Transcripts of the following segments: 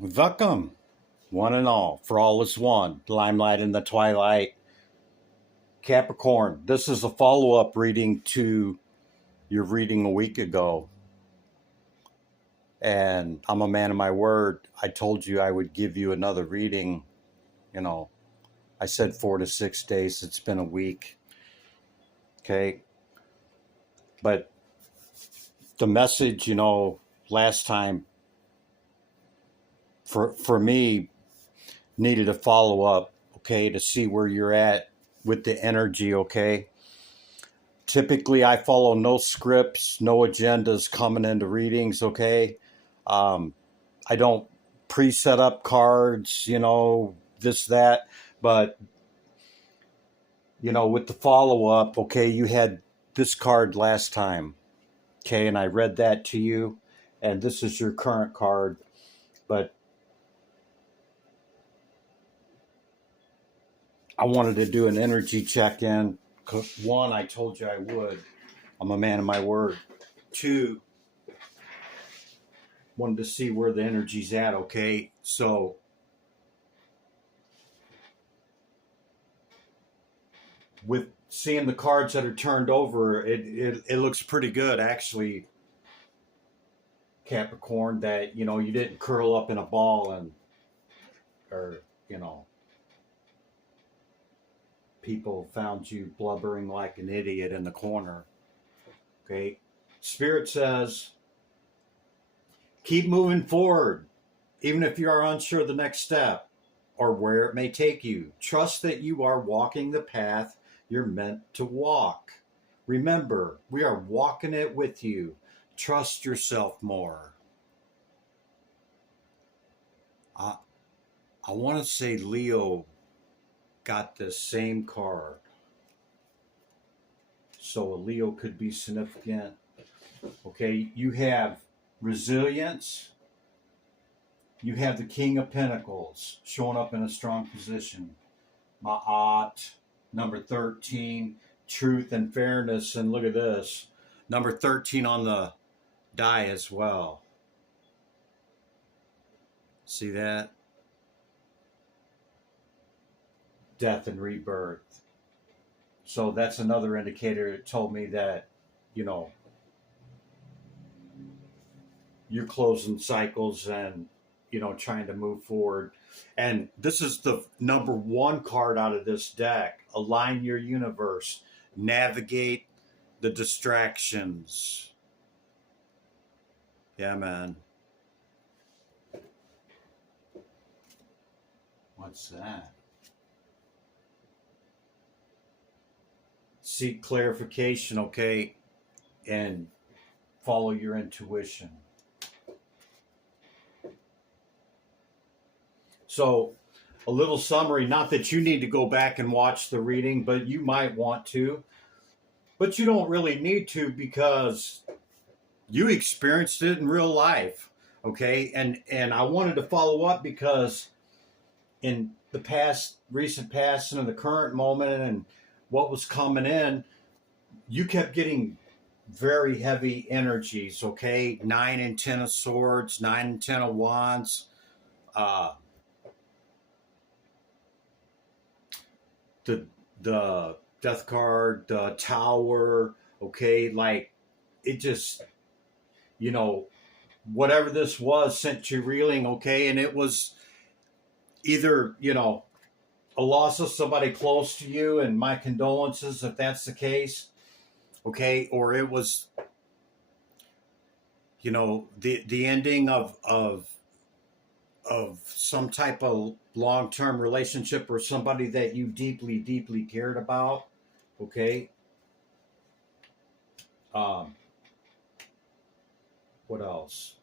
Welcome, one and all, for all is one, limelight in the twilight. Capricorn, this is a follow up reading to your reading a week ago. And I'm a man of my word. I told you I would give you another reading. You know, I said 4 to 6 days. It's been a week. Okay. But the message, last time for me needed a follow up, okay, to see where you're at with the energy, okay? Typically, I follow no scripts, no agendas coming into readings, okay? I don't pre-set up cards, this, that. But, with the follow-up, okay, you had this card last time, okay? And I read that to you, and this is your current card. But I wanted to do an energy check-in. One, I told you I would. I'm a man of my word. Two, wanted to see where the energy's at, okay? So with seeing the cards that are turned over, it looks pretty good, actually, Capricorn, that, you didn't curl up in a ball or, people found you blubbering like an idiot in the corner, okay? Spirit says, keep moving forward, even if you are unsure of the next step or where it may take you. Trust that you are walking the path you're meant to walk. Remember, we are walking it with you. Trust yourself more. I want to say Leo got the same card. So a Leo could be significant. Okay, you have resilience. You have the King of Pentacles showing up in a strong position. Ma'at, number 13, truth and fairness. And look at this, number 13 on the die as well. See that? Death and rebirth. So that's another indicator that told me that, you're closing cycles and, trying to move forward. And this is the number one card out of this deck. Align your universe. Navigate the distractions. Yeah, man. What's that? Seek clarification, okay? And follow your intuition. So, a little summary, not that you need to go back and watch the reading, but you might want to. But you don't really need to, because you experienced it in real life, okay? And I wanted to follow up because in the past, recent past, and in the current moment, and what was coming in, you kept getting very heavy energies, okay? 9 and 10 of swords, 9 and 10 of wands, the death card, the tower, okay? Like, it just, whatever this was sent you reeling, okay? And it was either, a loss of somebody close to you, and my condolences if that's the case, okay? Or it was, the ending of some type of long-term relationship, or somebody that you deeply, deeply cared about, okay? What else?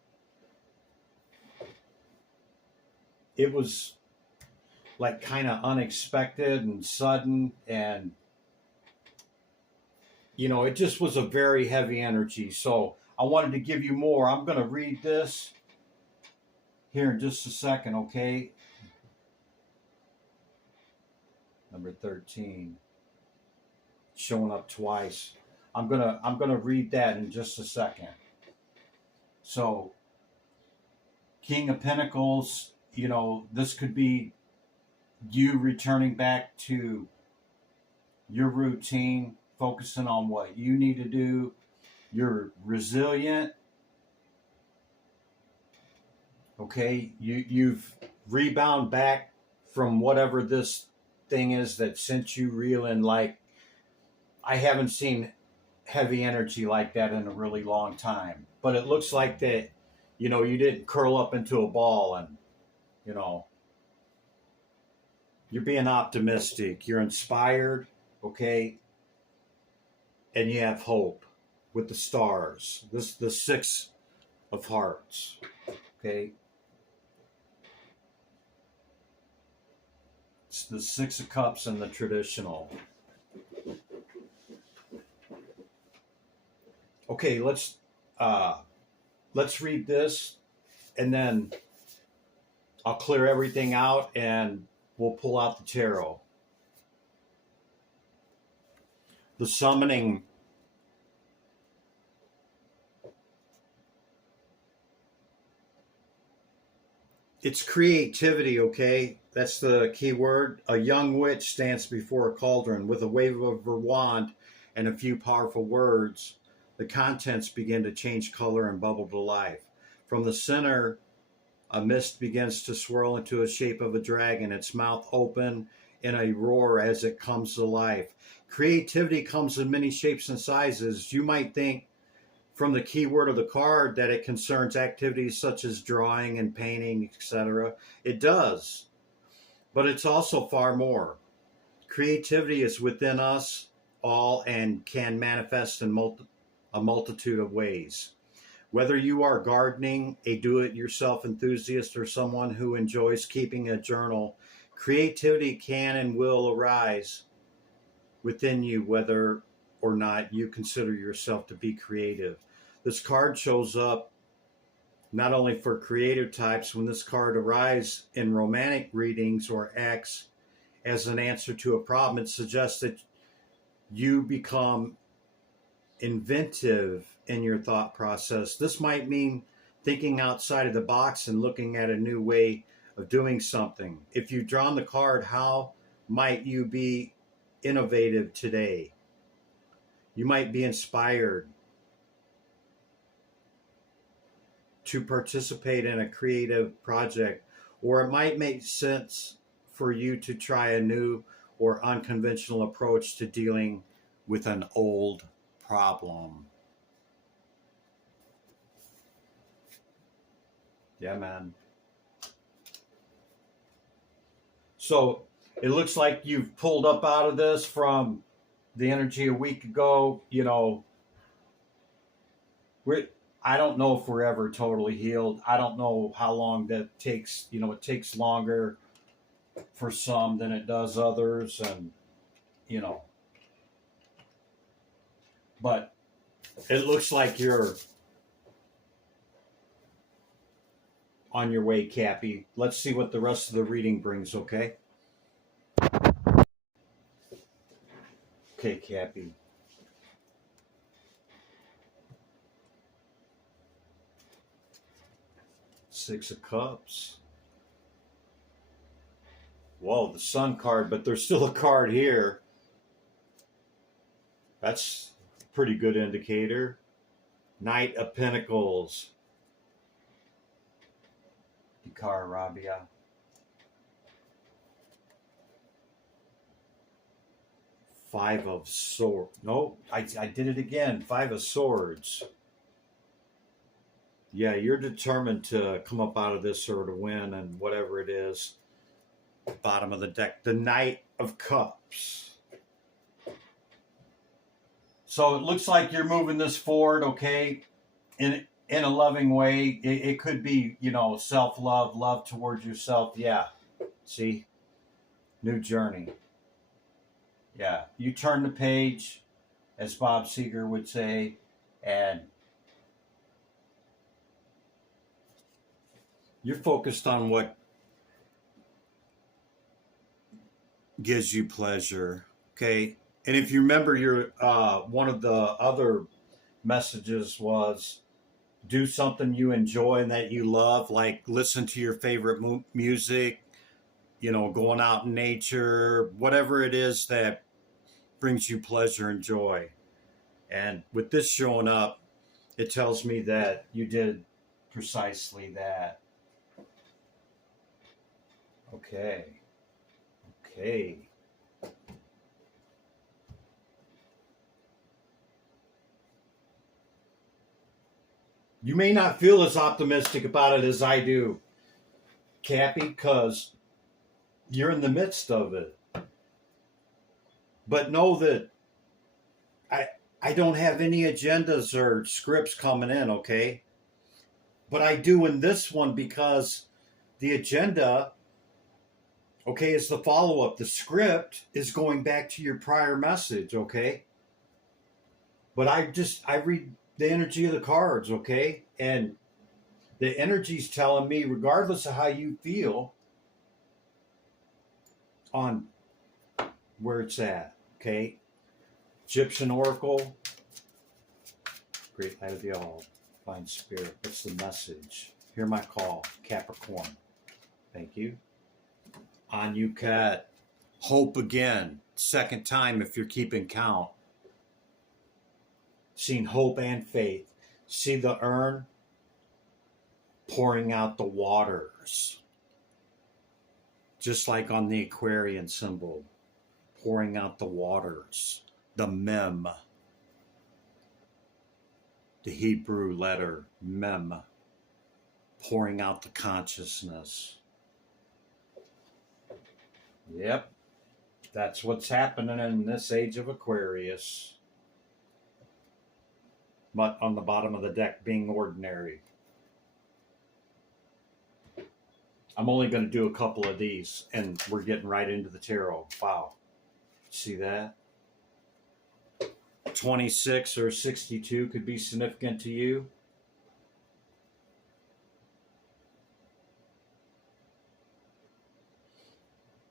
It was like kind of unexpected and sudden, and it just was a very heavy energy. So I wanted to give you more. I'm going to read this here in just a second, okay? Number 13 showing up twice. I'm gonna read that in just a second. So King of Pentacles, you know, this could be you returning back to your routine, focusing on what you need to do. You're resilient. Okay, you've rebound back from whatever this thing is that sent you reeling. Like, I haven't seen heavy energy like that in a really long time. But it looks like that, you know, you didn't curl up into a ball, and, you know, you're being optimistic. You're inspired, okay? And you have hope with the stars. This is the Six of Hearts, okay? It's the Six of Cups in the traditional. Okay, let's read this, and then I'll clear everything out and we'll pull out the tarot. The summoning. It's creativity, okay? That's the key word. A young witch stands before a cauldron with a wave of her wand and a few powerful words. The contents begin to change color and bubble to life. From the center, a mist begins to swirl into a shape of a dragon, its mouth open in a roar as it comes to life. Creativity comes in many shapes and sizes. You might think from the key word of the card that it concerns activities such as drawing and painting, etc. It does, but it's also far more. Creativity is within us all and can manifest in a multitude of ways. Whether you are gardening, a do-it-yourself enthusiast, or someone who enjoys keeping a journal, creativity can and will arise within you, whether or not you consider yourself to be creative. This card shows up not only for creative types. When this card arrives in romantic readings or acts as an answer to a problem, it suggests that you become inventive in your thought process. This might mean thinking outside of the box and looking at a new way of doing something. If you've drawn the card, how might you be innovative today? You might be inspired to participate in a creative project, or it might make sense for you to try a new or unconventional approach to dealing with an old problem. Yeah, man. So it looks like you've pulled up out of this from the energy a week ago. You know, I don't know if we're ever totally healed. I don't know how long that takes. You know, it takes longer for some than it does others, and, you know, but it looks like you're on your way, Cappi. Let's see what the rest of the reading brings, okay? Okay, Cappi. Six of Cups. Whoa, the Sun card, but there's still a card here. That's a pretty good indicator. Knight of Pentacles. Ikar Rabia. Five of Swords. No, I did it again. Five of Swords. Yeah, you're determined to come up out of this or to win, and whatever it is. Bottom of the deck. The Knight of Cups. So it looks like you're moving this forward, okay, in a loving way. It could be, you know, self-love, love towards yourself. Yeah. See? New journey. Yeah. You turn the page, as Bob Seger would say, and you're focused on what gives you pleasure, okay? And if you remember, your one of the other messages was do something you enjoy and that you love, like listen to your favorite music, you know, going out in nature, whatever it is that brings you pleasure and joy. And with this showing up, it tells me that you did precisely that. Okay. Okay. You may not feel as optimistic about it as I do, Cappy, because you're in the midst of it. But know that I I don't have any agendas or scripts coming in, okay? But I do in this one because the agenda, okay, is the follow up. The script is going back to your prior message, okay? But I read the energy of the cards, okay? And the energy's telling me, regardless of how you feel on where it's at, okay? Egyptian Oracle, Great Light of the All, Divine Spirit. What's the message? Hear my call, Capricorn. Thank you. On you, Cat. Hope again. Second time if you're keeping count. Seeing hope and faith. See the urn pouring out the waters. Just like on the Aquarian symbol. Pouring out the waters. The mem. The Hebrew letter mem. Pouring out the consciousness. Yep. That's what's happening in this age of Aquarius. But on the bottom of the deck being ordinary. I'm only going to do a couple of these and we're getting right into the tarot. Wow. See that? 26 or 62 could be significant to you.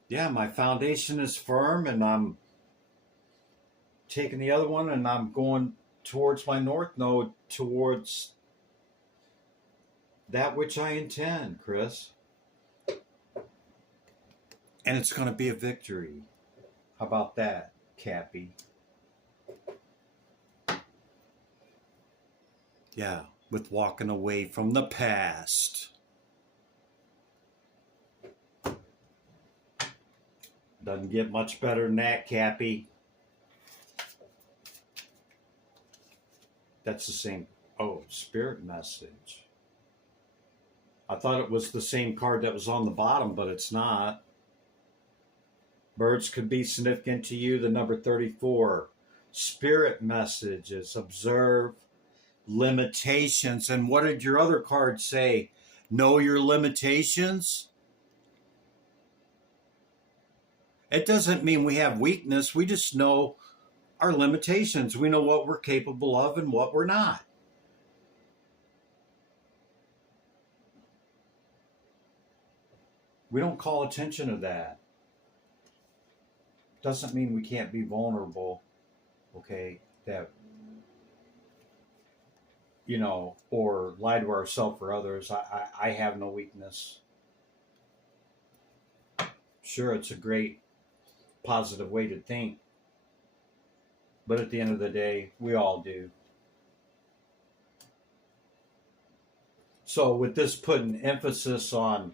Yeah, my foundation is firm and I'm taking the other one and I'm going towards my north node, towards that which I intend, Chris. And it's going to be a victory. How about that, Cappi? Yeah, with walking away from the past. Doesn't get much better than that, Cappi. That's the same. Oh, spirit message. I thought it was the same card that was on the bottom, but it's not. Birds could be significant to you. The number 34. Spirit messages. Observe limitations. And what did your other card say? Know your limitations? It doesn't mean we have weakness. We just know our limitations. We know what we're capable of and what we're not. We don't call attention to that. Doesn't mean we can't be vulnerable, okay, that, you know, or lie to ourselves or others. I have no weakness. Sure, it's a great positive way to think. But at the end of the day, we all do. So with this putting emphasis on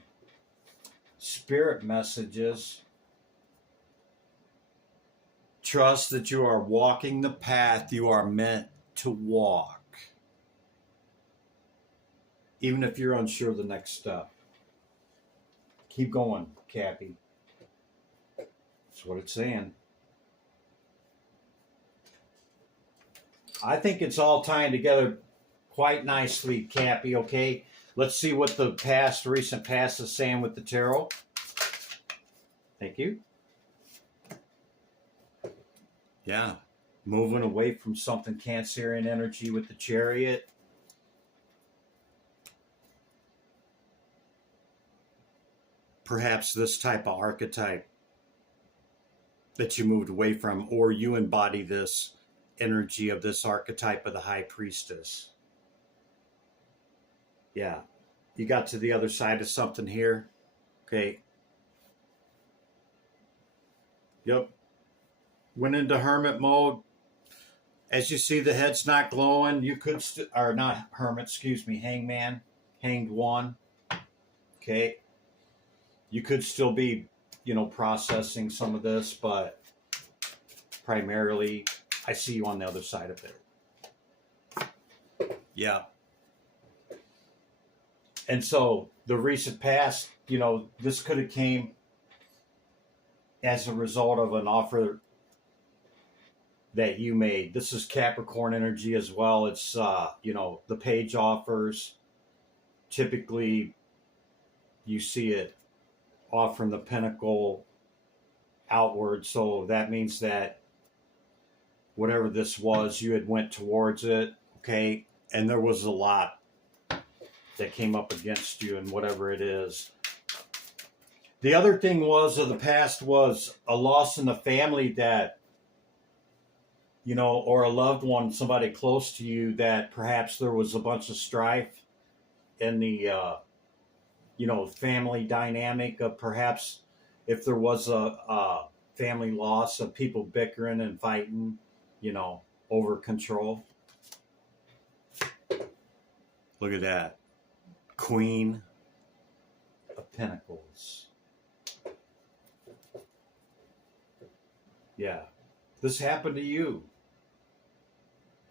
spirit messages, trust that you are walking the path you are meant to walk. Even if you're unsure of the next step. Keep going, Cappi. That's what it's saying. I think it's all tying together quite nicely, Cappi, okay? Let's see what the recent past is saying with the tarot. Thank you. Yeah, moving away from something Cancerian energy with the Chariot. Perhaps this type of archetype that you moved away from, or you embody this energy of this archetype of the High Priestess. Yeah. You got to the other side of something here. Okay. Yep. Went into hermit mode. As you see, the head's not glowing. You could, or not hermit, excuse me, hangman, hanged one. Okay. You could still be, processing some of this, but primarily, I see you on the other side of it. Yeah. And so the recent past, this could have came as a result of an offer that you made. This is Capricorn energy as well. It's, the page offers. Typically, you see it off from the pinnacle outward. So that means that whatever this was, you had went towards it. Okay. And there was a lot that came up against you and whatever it is. The other thing was of the past was a loss in the family that, or a loved one, somebody close to you, that perhaps there was a bunch of strife in the, family dynamic of perhaps if there was a family loss of people bickering and fighting, over control. Look at that. Queen of Pentacles. Yeah. This happened to you.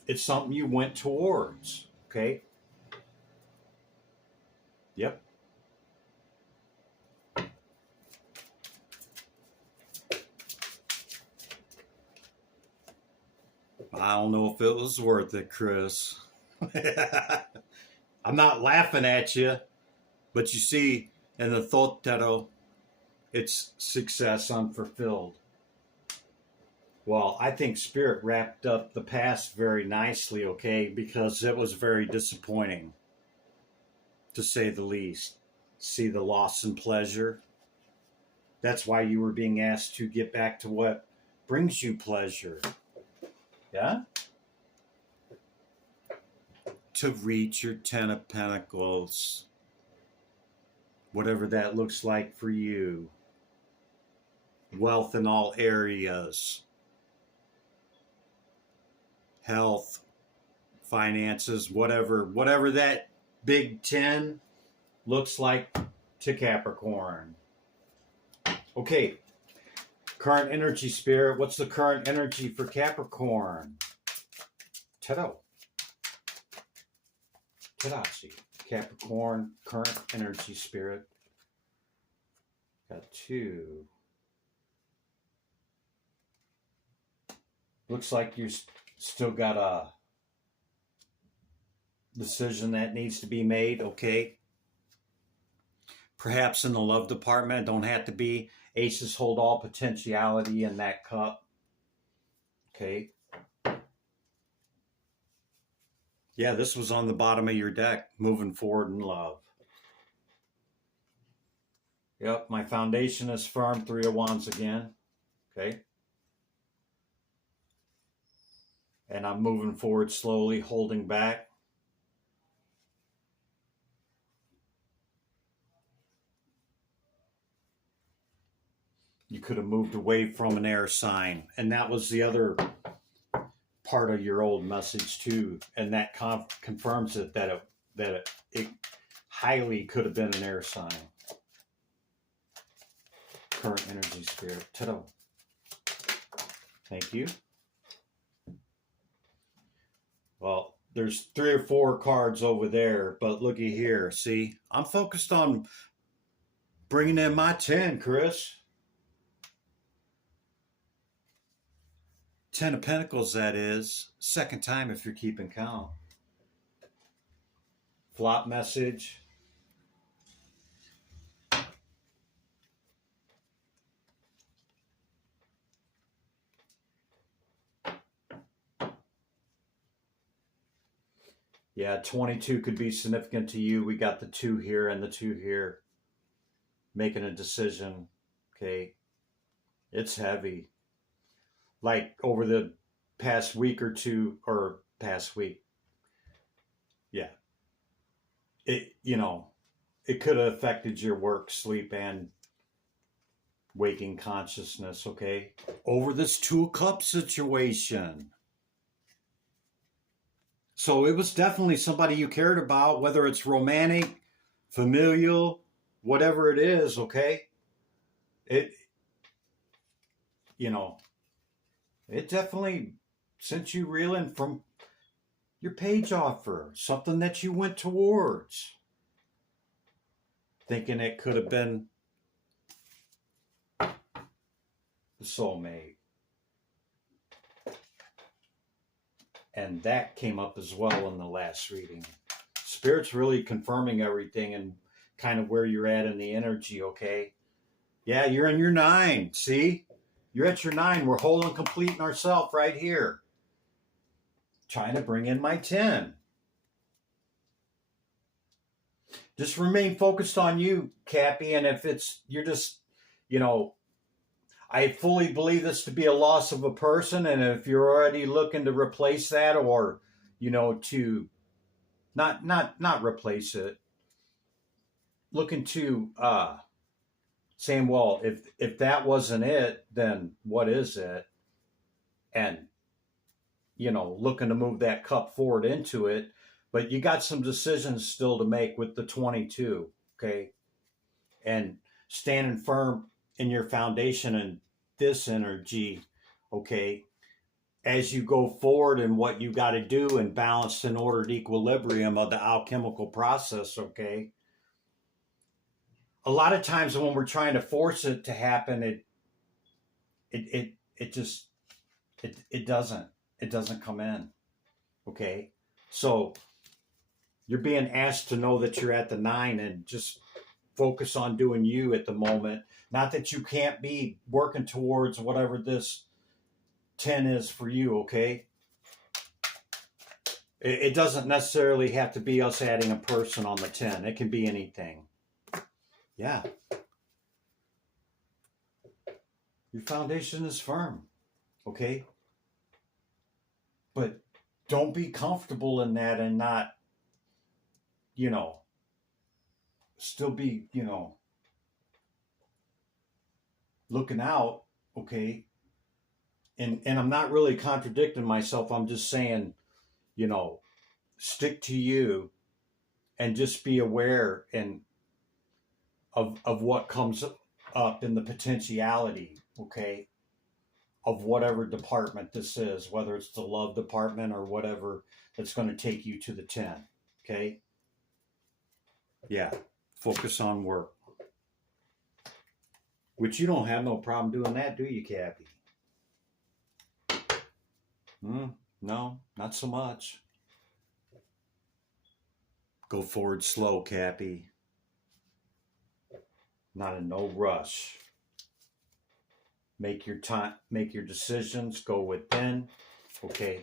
It's something you went towards. Okay? Yep. I don't know if it was worth it, Chris. I'm not laughing at you, but you see, in the Thought Tarot, it's success unfulfilled. Well, I think Spirit wrapped up the past very nicely, okay, because it was very disappointing, to say the least. See the loss and pleasure. That's why you were being asked to get back to what brings you pleasure. Yeah? To reach your 10 of Pentacles. Whatever that looks like for you. Wealth in all areas. Health, finances, whatever that big 10 looks like to Capricorn. Okay, current energy, Spirit. What's the current energy for Capricorn? Tarot. Tadachi. Capricorn, current energy, Spirit. Got 2. Looks like you still got a decision that needs to be made, okay? Perhaps in the love department, don't have to be. Aces hold all potentiality in that cup. Okay. Yeah, this was on the bottom of your deck, moving forward in love. Yep, my foundation is firm, 3 of Wands again. Okay. And I'm moving forward slowly, holding back. You could have moved away from an air sign. And that was the other part of your old message too. And that confirms it, that it highly could have been an air sign. Current energy, Spirit. Ta-da. Thank you. Well, there's 3 or 4 cards over there, but looky here. See, I'm focused on bringing in my 10, Chris. 10 of Pentacles, that is. Second time if you're keeping count. Flop message. Yeah, 22 could be significant to you. We got the 2 here and the 2 here. Making a decision. Okay. It's heavy. Like over the past week or two, or past week. Yeah. it, you know, it could have affected your work, sleep, and waking consciousness, okay? Over this Two of Cups situation. So it was definitely somebody you cared about, whether it's romantic, familial, whatever it is, okay? It, you know, it definitely sent you reeling from your page offer, something that you went towards, thinking it could have been the soulmate. And that came up as well in the last reading. Spirit's really confirming everything and kind of where you're at in the energy, okay? Yeah, you're in your 9. See? You're at your 9. We're whole and complete in ourselves right here. Trying to bring in my 10. Just remain focused on you, Cappi. And if you're just, you know, I fully believe this to be a loss of a person. And if you're already looking to replace that, or, you know, to not replace it, looking to saying, well, if that wasn't it, then what is it? And, you know, looking to move that cup forward into it. But you got some decisions still to make with the 22, okay? And standing firm in your foundation and this energy, okay? As you go forward and what you got to do and balanced and ordered equilibrium of the alchemical process, okay? A lot of times when we're trying to force it to happen, it just it doesn't come in, okay? So you're being asked to know that you're at the 9 and just focus on doing you at the moment. Not that you can't be working towards whatever this 10 is for you, okay? It doesn't necessarily have to be us adding a person on the 10. It can be anything. Yeah. Your foundation is firm, okay? But don't be comfortable in that and not, you know, still be, you know, looking out, okay? And I'm not really contradicting myself. I'm just saying, you know, stick to you and just be aware and of what comes up in the potentiality, okay, of whatever department this is, whether it's the love department or whatever that's going to take you to the 10, okay? Yeah, focus on work. Which you don't have no problem doing that, do you, Cappi? No, not so much. Go forward slow, Cappi. Not in no rush. Make your time, make your decisions, go within, okay?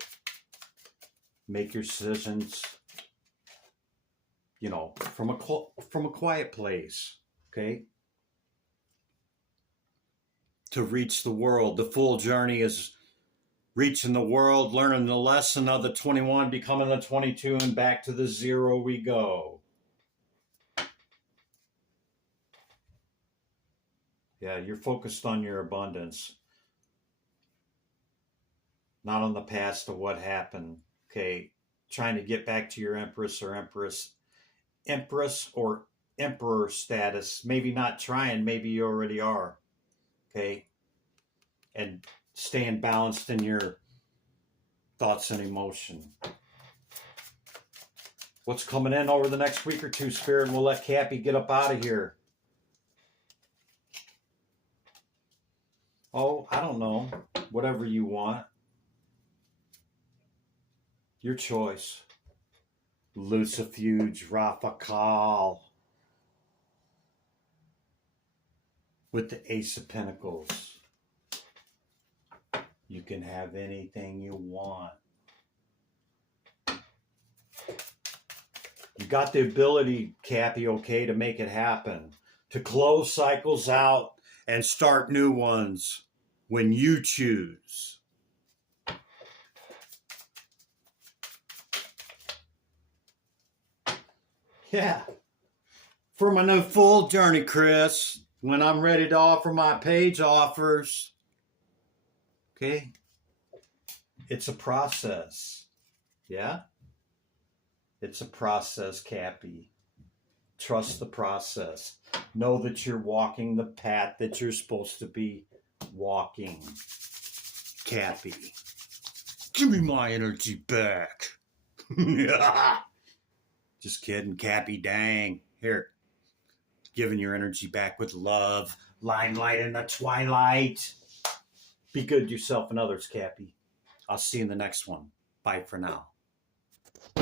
Make your decisions, you know, from a quiet place, okay? To reach the world. The full journey is reaching the world, learning the lesson of the 21, becoming the 22, and back to the 0 we go. Yeah, you're focused on your abundance, not on the past of what happened, okay? Trying to get back to your empress or emperor status. Maybe not trying, maybe you already are, okay? And staying balanced in your thoughts and emotion. What's coming in over the next week or two, Spirit? And we'll let Cappi get up out of here. Oh, I don't know. Whatever you want. Your choice. Lucifuge, Rafakal. With the Ace of Pentacles. You can have anything you want. You got the ability, Cappi, okay, to make it happen. To close cycles out and start new ones when you choose. Yeah. For my new full journey, Chris, when I'm ready to offer my page offers, okay, it's a process. Yeah? It's a process, Cappi. Trust the process. Know that you're walking the path that you're supposed to be walking. Cappi. Give me my energy back. Just kidding, Cappi, dang. Here. Giving your energy back with love. Limelight in the twilight. Be good to yourself and others, Cappi. I'll see you in the next one. Bye for now.